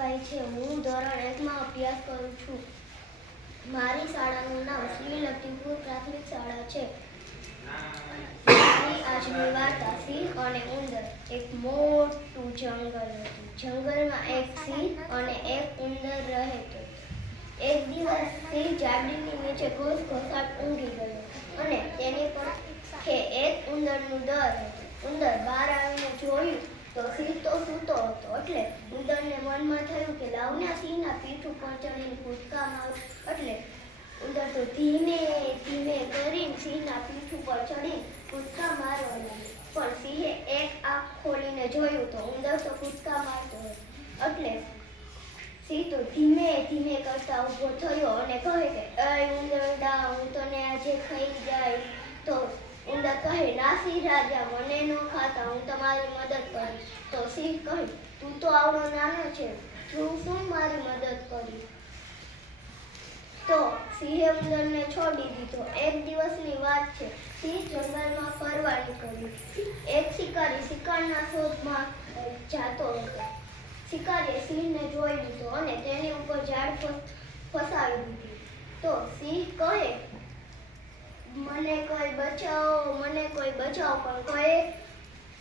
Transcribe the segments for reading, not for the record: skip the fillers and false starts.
જયેશભાઈ છે. હું ધોરણ 1 માં અભ્યાસ કરું છું. મારી શાળાનું નામ શ્રી લક્ષ્મીપુર પ્રાથમિક શાળા છે. મારી આજની વાર્તા સિંહ અને ઉંદર. એક મોટું જંગલ હતું. જંગલમાં એક સિંહ અને એક ઉંદર રહેતો. એક દિવસ સિંહ ઝાડીની નીચે ઘસઘસાટ ઊંઘી ગયો અને તેની પડખે એક ઉંદરનું દર હતું. ઉંદર બહાર આવીને જોયું તો સિંહ તો સૂતો હતો. એટલે ઉંદરને મનમાં થયું કે લાવને સિંહના પીઠ ઉપર ચડીને કૂદકા મારું. એટલે ઉંદર તો ધીમે ધીમે કરીને સિંહના પીઠ ઉપર ચડીને કૂદકા મારવા લાગ્યો. પણ સિંહે એક આંખ ખોલીને જોયું તો ઉંદર તો કૂદકા મારતો હતો. એટલે સિંહ તો ધીમે ધીમે કરતા ઊભો થયો અને કહે કે એ ઉંદરડા, હું તને આજે ખાઈ જાય. તો ઉંદર કહે, ના સિંહ રાજા, મને ન ખાતા, હું તમારી મદદ કરીશ. તો સિંહ કહે, તું તો આવડો નાનો છે, તું શું મારી મદદ કરી? તો સિંહે ઉંદરને છોડી દીધો. એક દિવસની વાત છે. સિંહ જંગલમાં ફરવા નીકળ્યો. એક શિકારી શિકારના શોધમાં જાતો હતો. શિકારીએ સિંહને જોઈ લીધો અને તેની ઉપર ઝાડ ફસાવી દીધી. તો સિંહ કહે, મને કોઈ બચાવો, મને કોઈ બચાવો, પણ કોઈ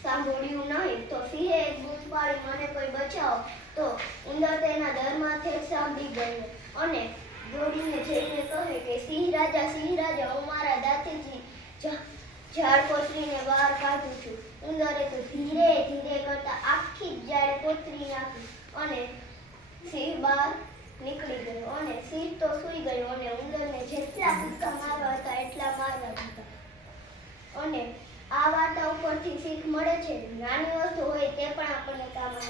સાંભળ્યું નહીં. તો સિંહે એક બૂમ પાડી, મને કોઈ બચાવો. તો ઉંદર તેના દરમાંથી સાંભળી ગયો અને દોડીને જઈને કહે કે સિંહ રાજા, હું મારા દાંતથી ઝાડ કોતરીને બહાર કાઢું છું. ઉંદરે તો ધીરે ધીરે કરતા આખી ઝાડ કોતરી નાખી અને સિંહ બહાર નીકળી ગયો અને સિંહ તો સૂઈ ગયો અને ઉંદરને જેટલા કૂદકા મારવા હતા એટલા મારવા દીધા. અને આ વાર્તા ઉપરથી શીખ મળે છે, નાની વસ્તુ હોય તે પણ આપણને કામ આવે.